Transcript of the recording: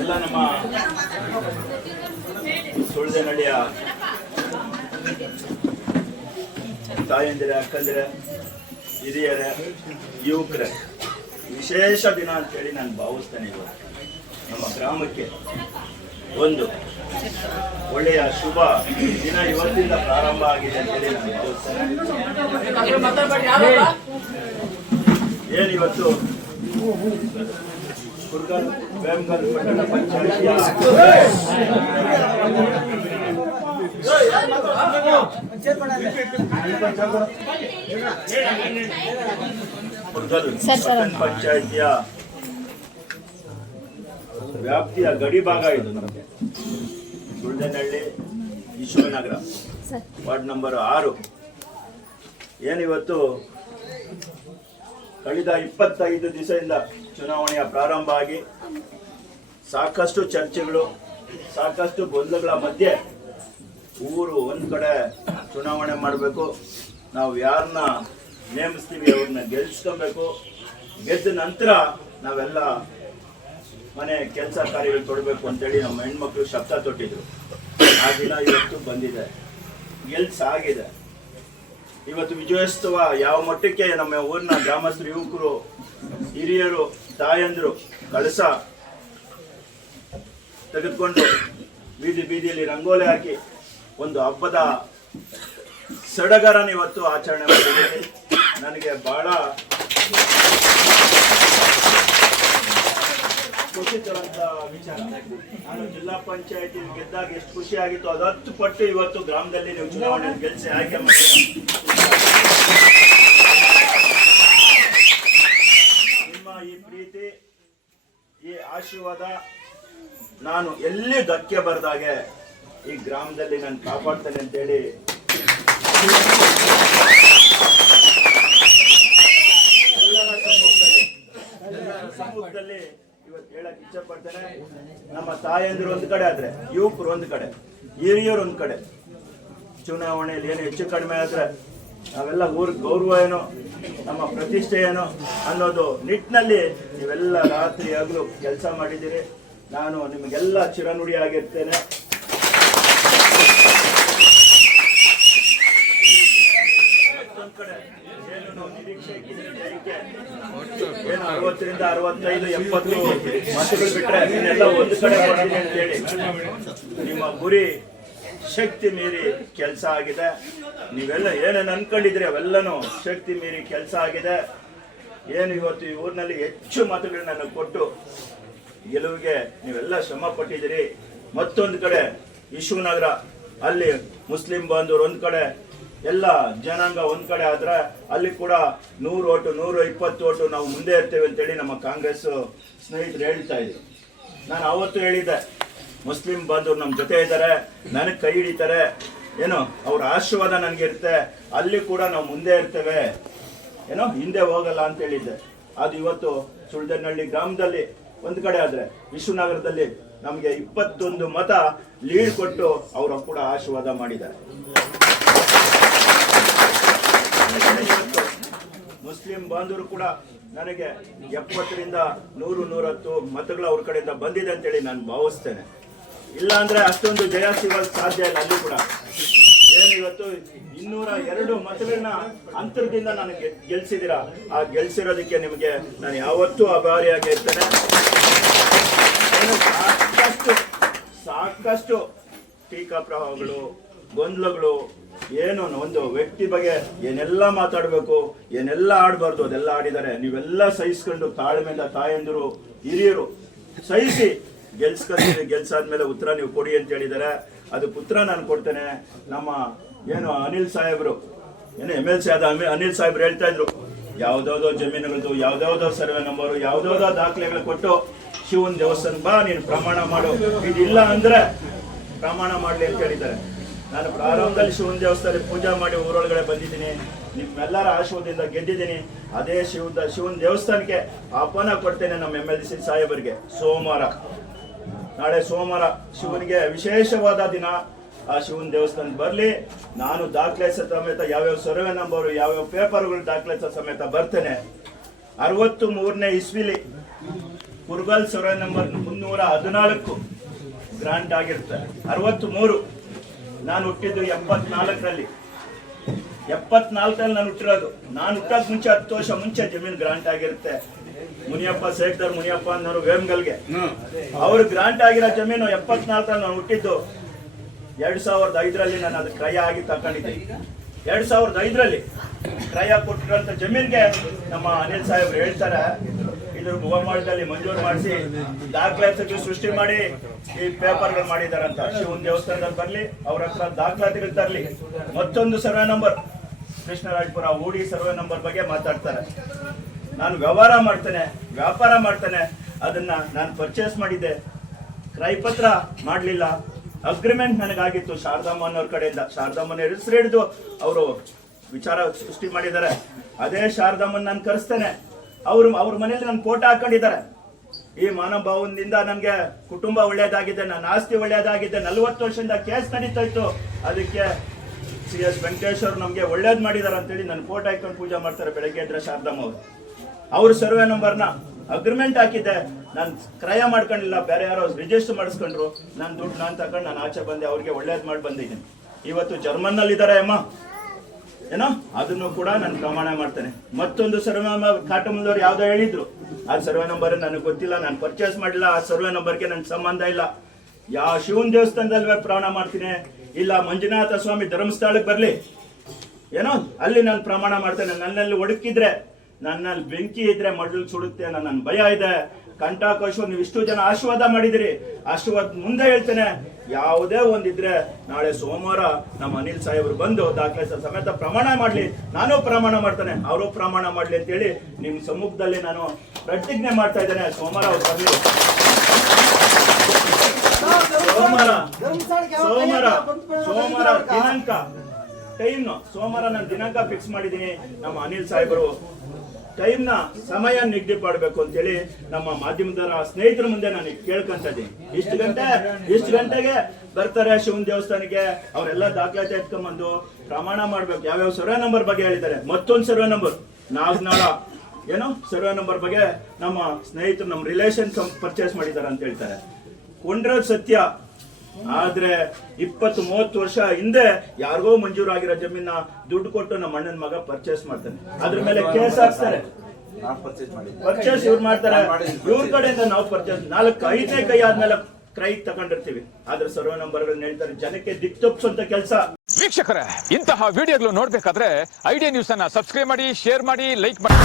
ಎಲ್ಲ ನಮ್ಮ ಸುಳ್ದನಹಳ್ಳಿಯ ತಾಯಂದಿರ, ಅಕ್ಕಂದಿರ, ಹಿರಿಯರ, ಯುವಕರ, ವಿಶೇಷ ದಿನ ಅಂತೇಳಿ ನಾನು ಭಾವಿಸ್ತೇನೆ ಇವತ್ತು ನಮ್ಮ ಗ್ರಾಮಕ್ಕೆ ಒಂದು ಒಳ್ಳೆಯ ಶುಭ ದಿನ ಇವತ್ತಿಂದ ಪ್ರಾರಂಭ ಆಗಿದೆ ಅಂತೇಳಿ ನಾನು ಭಾವಿಸ್ತೇನೆ. ಏನಿವತ್ತು ಕುರ್ಗಲ್ ಬೇಂಗಲ್ ಪಟ್ಟಣ ಪಂಚಾಯಿತಿಯ ಕುರ್ಗಲ್ ಪಟ್ಟಣ ಪಂಚಾಯಿತಿಯ ವ್ಯಾಪ್ತಿಯ ಗಡಿ ಭಾಗ ಇದು ನಮಗೆ. ಸುಳ್ದನಹಳ್ಳಿ ಈಶ್ವರನಗರ. ವಾರ್ಡ್ ನಂಬರ್ ಆರು. ಏನಿವತ್ತು ಕಳೆದ ಇಪ್ಪತ್ತೈದು ದಿವಸದಿಂದ ಚುನಾವಣೆಯ ಪ್ರಾರಂಭ ಆಗಿ ಸಾಕಷ್ಟು ಚರ್ಚೆಗಳು, ಸಾಕಷ್ಟು ಗೊಂದಲಗಳ ಮಧ್ಯೆ ಊರು ಒಂದು ಕಡೆ ಚುನಾವಣೆ ಮಾಡಬೇಕು. ನಾವು ಯಾರನ್ನ ನೇಮಿಸ್ತೀವಿ ಅವ್ರನ್ನ ಗೆಲ್ಸ್ಕೊಬೇಕು. ಗೆದ್ದ ನಂತರ ನಾವೆಲ್ಲ ಮನೆ ಕೆಲಸ ಕಾರ್ಯಗಳು ತೊಡಬೇಕು ಅಂತೇಳಿ ನಮ್ಮ ಹೆಣ್ಮಕ್ಳು ಶಬ್ದ ತೊಟ್ಟಿದ್ರು. ಆ ದಿನ ಇವತ್ತು ಬಂದಿದೆ. ಗೆಲ್ಸ್ ಆಗಿದೆ. ಇವತ್ತು ವಿಜಯೋತ್ಸವ ಯಾವ ಮಟ್ಟಕ್ಕೆ ನಮ್ಮ ಊರಿನ ಗ್ರಾಮಸ್ಥರು, ಯುವಕರು, ಹಿರಿಯರು, ತಾಯಂದರು ಕಳಸ ತೆಗೆದುಕೊಂಡು ಬೀದಿ ಬೀದಿಯಲ್ಲಿ ರಂಗೋಲಿ ಹಾಕಿ ಒಂದು ಹಬ್ಬದ ಸಡಗರನ ಇವತ್ತು ಆಚರಣೆ ಮಾಡಿದ್ದೀನಿ ನನಗೆ ಬಹಳ ಖುಷಿ ತರುವಂತ ವಿಚಾರ. ನಾನು ಜಿಲ್ಲಾ ಪಂಚಾಯತಿ ಗೆದ್ದಾಗ ಎಷ್ಟು ಖುಷಿ ಆಗಿತ್ತು ಅದು ಹತ್ತು ಪಟ್ಟು ಇವತ್ತು ಗ್ರಾಮದಲ್ಲಿ ನೀವು ಚುನಾವಣೆ ಗೆಲ್ಲಿಸಿ ಆಯ್ಕೆ ಮಾಡಿ ನಿಮ್ಮ ಈ ಪ್ರೀತಿ ಈ ಆಶೀರ್ವಾದ ನಾನು ಎಲ್ಲಿ ಧಕ್ಕೆ ಬರೆದಾಗೆ ಈ ಗ್ರಾಮದಲ್ಲಿ ನಾನು ಕಾಪಾಡ್ತೇನೆ ಅಂತೇಳಿ. ಸಮ್ಮುಖದಲ್ಲಿ ಇವತ್ತು ಹೇಳಕ್ ಇಚ್ಛೆ ನಮ್ಮ ತಾಯಂದಿರು ಒಂದ್ ಕಡೆ ಆದ್ರೆ, ಯುವಕರು ಒಂದ್ ಕಡೆ, ಹಿರಿಯರು ಒಂದ್ ಕಡೆ. ಚುನಾವಣೆಯಲ್ಲಿ ಏನು ಹೆಚ್ಚು ಕಡಿಮೆ ಆದ್ರೆ ನಾವೆಲ್ಲ ಊರ ಗೌರವ ಏನೋ, ನಮ್ಮ ಪ್ರತಿಷ್ಠೆ ಏನೋ ಅನ್ನೋದು ನಿಟ್ಟಿನಲ್ಲಿ ನೀವೆಲ್ಲ ರಾತ್ರಿ ಆಗಲೂ ಕೆಲಸ ಮಾಡಿದ್ದೀರಿ. ನಾನು ನಿಮಗೆಲ್ಲ ಚಿರನುಡಿ ಆಗಿರ್ತೇನೆ. ಅರವತ್ತರಿಂದ ಅರವತ್ತೈದು, ಎಪ್ಪತ್ತು ಮತಗಳು ಬಿಟ್ಟರೆ ಒಂದು ಕಡೆ ಅಂತ ಹೇಳಿ ನಿಮ್ಮ ಗುರಿ ಶಕ್ತಿ ಮೀರಿ ಕೆಲಸ ಆಗಿದೆ. ನೀವೆಲ್ಲ ಏನೇನು ಅನ್ಕೊಂಡಿದ್ರಿ ಅವೆಲ್ಲನೂ ಶಕ್ತಿ ಮೀರಿ ಕೆಲಸ ಆಗಿದೆ. ಏನು ಇವತ್ತು ಈ ಊರಿನಲ್ಲಿ ಹೆಚ್ಚು ಮತಗಳನ್ನ ಕೊಟ್ಟು ಗೆಲುವಿಗೆ ನೀವೆಲ್ಲ ಶ್ರಮ ಪಟ್ಟಿದ್ದೀರಿ. ಮತ್ತೊಂದು ಕಡೆ ವಿಶ್ವನಗರ, ಅಲ್ಲಿ ಮುಸ್ಲಿಂ ಬಾಂಧವರು ಒಂದು ಕಡೆ, ಎಲ್ಲ ಜನಾಂಗ ಒಂದು ಕಡೆ ಆದರೆ ಅಲ್ಲಿ ಕೂಡ ನೂರು ಓಟು, ನೂರು ಇಪ್ಪತ್ತು ಓಟು ನಾವು ಮುಂದೆ ಇರ್ತೇವೆ ಅಂತೇಳಿ ನಮ್ಮ ಕಾಂಗ್ರೆಸ್ ಸ್ನೇಹಿತರು ಹೇಳ್ತಾ ಇದ್ರು. ನಾನು ಅವತ್ತು ಹೇಳಿದ್ದೆ ಮುಸ್ಲಿಂ ಬಾಂಧವರು ನಮ್ಮ ಜೊತೆ ಇದ್ದಾರೆ ನನಗೆ ಕೈ ಹಿಡಿತಾರೆ, ಏನೋ, ಅವ್ರ ಆಶೀರ್ವಾದ ನನಗೆ ಇರುತ್ತೆ, ಅಲ್ಲಿ ಕೂಡ ನಾವು ಮುಂದೆ ಇರ್ತೇವೆ, ಏನೋ, ಹಿಂದೆ ಹೋಗಲ್ಲ ಅಂತ ಹೇಳಿದ್ದೆ. ಅದು ಇವತ್ತು ಸುಳ್ದನಹಳ್ಳಿ ಗ್ರಾಮದಲ್ಲಿ, ಒಂದು ಕಡೆ ಆದರೆ, ವಿಶ್ವನಗರದಲ್ಲಿ ನಮಗೆ ಇಪ್ಪತ್ತೊಂದು ಮತ ಲೀಡ್ ಕೊಟ್ಟು ಅವರು ಕೂಡ ಆಶೀರ್ವಾದ ಮಾಡಿದ್ದಾರೆ. ಮುಸ್ಲಿಂ ಬಾಂಧವರು ಕೂಡ ನನಗೆ ಎಪ್ಪತ್ತರಿಂದ ನೂರು ನೂರತ್ತು ಮತಗಳು ಅವ್ರ ಕಡೆಯಿಂದ ಬಂದಿದೆ ಅಂತೇಳಿ ನಾನು ಭಾವಿಸ್ತೇನೆ. ಇಲ್ಲ ಅಂದ್ರೆ ಅಷ್ಟೊಂದು ಜಯ ಸಿಗೋದು ಸಾಧ್ಯ ಇಲ್ಲ, ಅಲ್ಲಿ ಕೂಡ. ಏನು ಇವತ್ತು ಇನ್ನೂರ ಎರಡು ಮತಗಳನ್ನ ಅಂತರದಿಂದ ನಾನು ಗೆಲ್ಸಿದ್ದೀರ? ಆ ಗೆಲ್ಸಿರೋದಕ್ಕೆ ನಿಮಗೆ ನಾನು ಯಾವತ್ತೂ ಅಭಾರಿಯಾಗಿ ಇರ್ತೇನೆ ಸಾಕಷ್ಟು ಸಾಕಷ್ಟು ಟೀಕಾ ಪ್ರವಾಹಗಳು, ಗೊಂದಲಗಳು, ಏನು ಒಂದು ವ್ಯಕ್ತಿ ಬಗ್ಗೆ ಏನೆಲ್ಲ ಮಾತಾಡಬೇಕು, ಏನೆಲ್ಲ ಆಡಬಾರ್ದು, ಅದೆಲ್ಲ ಆಡಿದ್ದಾರೆ. ನೀವೆಲ್ಲ ಸಹಿಸ್ಕೊಂಡು ತಾಳ್ಮೆಯಿಂದ ತಾಯಂದಿರು, ಹಿರಿಯರು ಸಹಿಸಿ ಗೆಲ್ಸ್ಕೊಂತೀವಿ ಗೆಲ್ಸಾದ್ಮೇಲೆ ಉತ್ತರ ನೀವು ಕೊಡಿ ಅಂತ ಹೇಳಿದ್ದಾರೆ. ಅದಕ್ಕೆ ಉತ್ತರ ನಾನು ಕೊಡ್ತೇನೆ. ನಮ್ಮ ಏನು ಅನಿಲ್ ಸಾಹೇಬ್ರು, ಏನು ಎಂ ಎಲ್ ಸಿ ಆದ ಅನಿಲ್ ಸಾಹೇಬ್ರು ಹೇಳ್ತಾ ಇದ್ರು. ಯಾವ್ದಾವ್ದೋ ಜಮೀನುಗಳದ್ದು, ಯಾವ್ದಾವ್ದೋ ಸರ್ವೆ ನಂಬರು, ಯಾವ್ದಾವ್ದೋ ದಾಖಲೆಗಳು ಕೊಟ್ಟು ಶಿವನ್ ದೇವಸ್ಥಾನ ಬಾ, ನೀನು ಪ್ರಮಾಣ ಮಾಡು. ಇದಿಲ್ಲ ಅಂದ್ರೆ ಪ್ರಮಾಣ ಮಾಡ್ಲಿ ಅಂತ ಹೇಳಿದ್ದಾರೆ. ನಾನು ಪ್ರಾರಂಭದಲ್ಲಿ ಶಿವನ್ ದೇವಸ್ಥಾನ ಪೂಜಾ ಮಾಡಿ ಊರೊಳಗಡೆ ಬಂದಿದ್ದೀನಿ. ನಿಮ್ಮೆಲ್ಲರ ಆಶೀರ್ವಾದದಿಂದ ಗೆದ್ದಿದ್ದೀನಿ. ಅದೇ ಶಿವದ ಶಿವನ ದೇವಸ್ಥಾನಕ್ಕೆ ಆಹ್ವಾನ ಕೊಡ್ತೇನೆ ನಮ್ಮ ಎಂ ಎಲ್ ಸಿ ಸಾಹೇಬರಿಗೆ. ಸೋಮವಾರ. ನಾಳೆ ಸೋಮವಾರ ಶಿವನಿಗೆ ವಿಶೇಷವಾದ ದಿನ. ಆ ಶಿವನ ದೇವಸ್ಥಾನ ಬರಲಿ. ನಾನು ದಾಖಲೆ ಸಮೇತ ಯಾವ್ಯಾವ ಸರ್ವೆ ನಂಬರು, ಯಾವ್ಯಾವ ಪೇಪರ್ಗಳು ದಾಖಲೆ ಸಮೇತ ಬರ್ತೇನೆ. ಅರವತ್ತು ಮೂರನೇ ಇಸ್ವಿಲಿ ಕುರ್ಬಲ್ ಸರ್ವೆ ನಂಬರ್ ಮುನ್ನೂರ ಹದಿನಾಲ್ಕು ಗ್ರಾಂಟ್ ಆಗಿರುತ್ತೆ. ಅರವತ್ತು ಮೂರು ನಾನು ಹುಟ್ಟಿದ್ದು ಎಪ್ಪತ್ನಾಲ್ಕರಲ್ಲಿ ಎಪ್ಪತ್ನಾಲ್ಕರಲ್ಲಿ ನಾನು ಹುಟ್ಟಿರೋದು. ನಾನು ಹುಟ್ಟಕ್ ಮುಂಚೆ ಹತ್ತು ವರ್ಷ ಮುಂಚೆ ಜಮೀನು ಗ್ರಾಂಟ್ ಆಗಿರುತ್ತೆ. ಮುನಿಯಪ್ಪ ಸೇಖರ್ ಮುನಿಯಪ್ಪ ಅನ್ನೋರು ವೇಮ್ಗಲ್ಗೆ. ಅವ್ರು ಗ್ರಾಂಟ್ ಆಗಿರೋ ಜಮೀನು ಎಪ್ಪತ್ನಾಲ್ಕರಲ್ಲಿ ನಾನು ಹುಟ್ಟಿದ್ದು. ಎರಡ್ ಸಾವಿರದ ಐದರಲ್ಲಿ ನಾನು ಅದು ಕ್ರಯ ಆಗಿ ತಕೊಂಡಿದ್ದೆ. ಎರಡ್ ಸಾವಿರದ ಐದರಲ್ಲಿ ಕ್ರಯ ಕೊಟ್ಟಿರುವಂತ ಜಮೀನ್ಗೆ ನಮ್ಮ ಅನಿಲ್ ಸಾಹೇಬ್ರು ಹೇಳ್ತಾರೆ. ಇದ್ರ ಗೋಮಾಳದಲ್ಲಿ ಮಂಜೂರು ಮಾಡಿಸಿ ದಾಖಲಾತಿಗಳು ಸೃಷ್ಟಿ ಮಾಡಿ ಈ ಪೇಪರ್ಗಳು ಮಾಡಿದಾರಂತ ಶಿವನ್ ದೇವಸ್ಥಾನದಲ್ಲಿ ಬರ್ಲಿ ಅವ್ರ ಹತ್ರ ದಾಖಲಾತಿಗಳು ತರಲಿ. ಮತ್ತೊಂದು ಸರ್ವೆ ನಂಬರ್ ಕೃಷ್ಣರಾಜಪುರ ಓಡಿ ಸರ್ವೆ ನಂಬರ್ ಬಗ್ಗೆ ಮಾತಾಡ್ತಾರೆ. ನಾನು ವ್ಯವಹಾರ ಮಾಡ್ತೇನೆ, ವ್ಯಾಪಾರ ಮಾಡ್ತೇನೆ, ಅದನ್ನ ನಾನು ಪರ್ಚೇಸ್ ಮಾಡಿದ್ದೆ. ಕ್ರೈಪತ್ರ ಮಾಡಲಿಲ್ಲ. ಅಗ್ರಿಮೆಂಟ್ ನನಗಾಗಿತ್ತು ಶಾರದಾಮ್ಮನವ್ರ ಕಡೆಯಿಂದ. ಶಾರದಾಮ್ಮನ ಹೆಸರು ಹಿಡಿದು ಅವರು ವಿಚಾರ ಸೃಷ್ಟಿ ಮಾಡಿದ್ದಾರೆ. ಅದೇ ಶಾರದಾಮ್ಮನ್ ನಾನು ಕರೆಸ್ತೇನೆ. ಅವರು, ಅವ್ರ ಮನೇಲಿ ನನ್ನ ಫೋಟೋ ಹಾಕೊಂಡಿದ್ದಾರೆ. ಈ ಮಾನಭಾವದಿಂದ ನನಗೆ ಕುಟುಂಬ ಒಳ್ಳೆಯದಾಗಿದೆ ನನ್ನ ಆಸ್ತಿ ಒಳ್ಳೆಯದಾಗಿದೆ ನಲ್ವತ್ತು ವರ್ಷದಿಂದ ಕೇಸ್ ನಡೀತಾ ಇತ್ತು. ಅದಕ್ಕೆ ಸಿ ಎಸ್ ವೆಂಕಟೇಶ್ವರ್ ನಮಗೆ ಒಳ್ಳೇದು ಮಾಡಿದಾರೆ ಅಂತೇಳಿ ನನ್ನ ಫೋಟೋ ಹಾಕೊಂಡು ಪೂಜೆ ಮಾಡ್ತಾರೆ ಬೆಳಗ್ಗೆ ಎದ್ರೆ ಶಾರದಮ್ಮ ಅವರು. ಅವ್ರ ಸರ್ವೆ ನಂಬರ್ನ ಅಗ್ರಿಮೆಂಟ್ ಹಾಕಿದ್ದೆ. ನಾನು ಕ್ರಯ ಮಾಡ್ಕೊಂಡಿಲ್ಲ, ಬೇರೆ ಯಾರೋ ರಿಜಿಸ್ಟರ್ ಮಾಡಿಸ್ಕೊಂಡ್ರು. ನಾನು ದುಡ್ಡು ನಾನು ತಗೊಂಡು ನಾನು ಆಚೆ ಬಂದೆ, ಅವ್ರಿಗೆ ಒಳ್ಳೇದು ಮಾಡಿ ಬಂದಿದ್ದೀನಿ. ಇವತ್ತು ಜರ್ಮನ್ನಲ್ಲಿ ಇದ್ದಾರೆ ಅಮ್ಮ. ಏನೋ? ಅದನ್ನು ಕೂಡ ನಾನು ಪ್ರಮಾಣ ಮಾಡ್ತೇನೆ. ಮತ್ತೊಂದು ಸರ್ವೆ ನಂಬರ್ ಕಾಟಮಲ್ದವ್ರು ಯಾವ್ದೋ ಹೇಳಿದ್ರು. ಆ ಸರ್ವೆ ನಂಬರ್ ನನಗೆ ಗೊತ್ತಿಲ್ಲ, ನಾನು ಪರ್ಚೇಸ್ ಮಾಡಿಲ್ಲ, ಆ ಸರ್ವೆ ನಂಬರ್ಗೆ ನನ್ನ ಸಂಬಂಧ ಇಲ್ಲ. ಯಾವ ಶಿವನ್ ದೇವಸ್ಥಾನದಲ್ವೇ ಪ್ರಮಾಣ ಮಾಡ್ತೀನಿ? ಇಲ್ಲ ಮಂಜುನಾಥ ಸ್ವಾಮಿ ಧರ್ಮಸ್ಥಳಕ್ಕೆ ಬರಲಿ. ಏನೋ ಅಲ್ಲಿ ನಾನು ಪ್ರಮಾಣ ಮಾಡ್ತೇನೆ. ನನ್ನಲ್ಲಿ ಒಡಕಿದ್ರೆ, ನನ್ನಲ್ಲಿ ಬೆಂಕಿ ಇದ್ರೆ ಮಡ್ಲು ಸುಡುತ್ತೆ ಅನ್ನೋ ನನ್ನ ಭಯ ಇದೆ. ಕಂಠಾಕೋಶ, ನೀವು ಇಷ್ಟು ಜನ ಆಶೀರ್ವಾದ ಮಾಡಿದಿರಿ. ಆಶೀರ್ವಾದ ಮುಂದೆ ಹೇಳ್ತೇನೆ. ಯಾವುದೇ ಒಂದಿದ್ರೆ ನಾಳೆ ಸೋಮವಾರ ನಮ್ಮ ಅನಿಲ್ ಸಾಹೇಬರು ಬಂದು ದಾಖಲೆ ಸಮೇತ ಪ್ರಮಾಣ ಮಾಡ್ಲಿ. ನಾನು ಪ್ರಮಾಣ ಮಾಡ್ತೇನೆ. ಅವರು ಪ್ರಮಾಣ ಮಾಡ್ಲಿ ಅಂತೇಳಿ ನಿಮ್ಮ ಸಮ್ಮುಖದಲ್ಲಿ ನಾನು ಪ್ರತಿಜ್ಞೆ ಮಾಡ್ತಾ ಇದ್ದೇನೆ. ಸೋಮವಾರ ಅವ್ರು ಬರ್ಲಿ ಸೋಮವಾರ ಸೋಮವಾರ ಸೋಮವಾರ ದಿನಾಂಕ. ಟೈಮ್ ಸೋಮವಾರ ನಾನು ದಿನಾಂಕ ಫಿಕ್ಸ್ ಮಾಡಿದ್ದೀನಿ. ನಮ್ಮ ಅನಿಲ್ ಸಾಹೇಬರು ಟೈಮ್ನ ಸಮಯ ನಿಗದಿ ಮಾಡಬೇಕು ಅಂತೇಳಿ ನಮ್ಮ ಮಾಧ್ಯಮದ ಸ್ನೇಹಿತರ ಮುಂದೆ ನಾನು ಕೇಳ್ಕೊಂತ ಇದ್ದೀನಿ. ಇಷ್ಟು ಗಂಟೆ, ಇಷ್ಟು ಗಂಟೆಗೆ ಬರ್ತಾರೆ ಶಿವನ್ ದೇವಸ್ಥಾನಕ್ಕೆ. ಅವರೆಲ್ಲ ದಾಖಲಾತಿ ಎತ್ಕೊಂಡ್ಬಂದು ಪ್ರಮಾಣ ಮಾಡ್ಬೇಕು. ಯಾವ್ಯಾವ ಸರ್ವೆ ನಂಬರ್ ಬಗ್ಗೆ ಹೇಳಿದ್ದಾರೆ? ಮತ್ತೊಂದು ಸರ್ವೆ ನಂಬರ್. ನಾಲ್ಕನಾಳ ಏನು? ಸರ್ವೆ ನಂಬರ್ ಬಗ್ಗೆ ನಮ್ಮ ಸ್ನೇಹಿತರು ನಮ್ಮ ರಿಲೇಷನ್ ಪರ್ಚೇಸ್ ಮಾಡಿದ್ದಾರೆ ಅಂತ ಹೇಳ್ತಾರೆ. ಕೊಂಡ್ರದ ಸತ್ಯ. ಆದ್ರೆ ಇಪ್ಪತ್ತು ಮೂವತ್ತು ವರ್ಷ ಹಿಂದೆ ಯಾರಿಗೋ ಮಂಜೂರಾಗಿರೋ ಜಮೀನ ದುಡ್ಡು ಕೊಟ್ಟು ನಮ್ಮ ಅಣ್ಣನ ಮಗ ಪರ್ಚೇಸ್ ಮಾಡ್ತಾನೆ. ಅದ್ರ ಮೇಲೆ ಕೇಸ್ ಹಾಕ್ತಾರೆ ನಾನ್ ಪರ್ಚೇಸ್ ಮಾಡಿದ್ದೆ. ಪರ್ಚೇಸ್ ಇವ್ರು ಮಾಡ್ತಾರೆ. ಇವ್ರ ಕಡೆಯಿಂದ ನಾವು ಪರ್ಚೇಸ್ ನಾಲ್ಕು ಐದನೇ ಕೈ ಆದ್ಮೇಲೆ ಕ್ರೈ ತಗೊಂಡಿರ್ತೀವಿ. ಆದ್ರೆ ಸರ್ವೆ ನಂಬರ್ಗಳನ್ನ ಹೇಳ್ತಾರೆ ಜನಕ್ಕೆ ದಿಕ್ ತಪ್ಪಿಸುವಂತ ಕೆಲಸ. ವೀಕ್ಷಕರೇ ಇಂತಹ ವಿಡಿಯೋಗಳು ನೋಡ್ಬೇಕಾದ್ರೆ ಐಡಿಯಾ ನ್ಯೂಸ್ ಅನ್ನ ಸಬ್ಸ್ಕ್ರೈಬ್ ಮಾಡಿ ಶೇರ್ ಮಾಡಿ ಲೈಕ್ ಮಾಡಿ.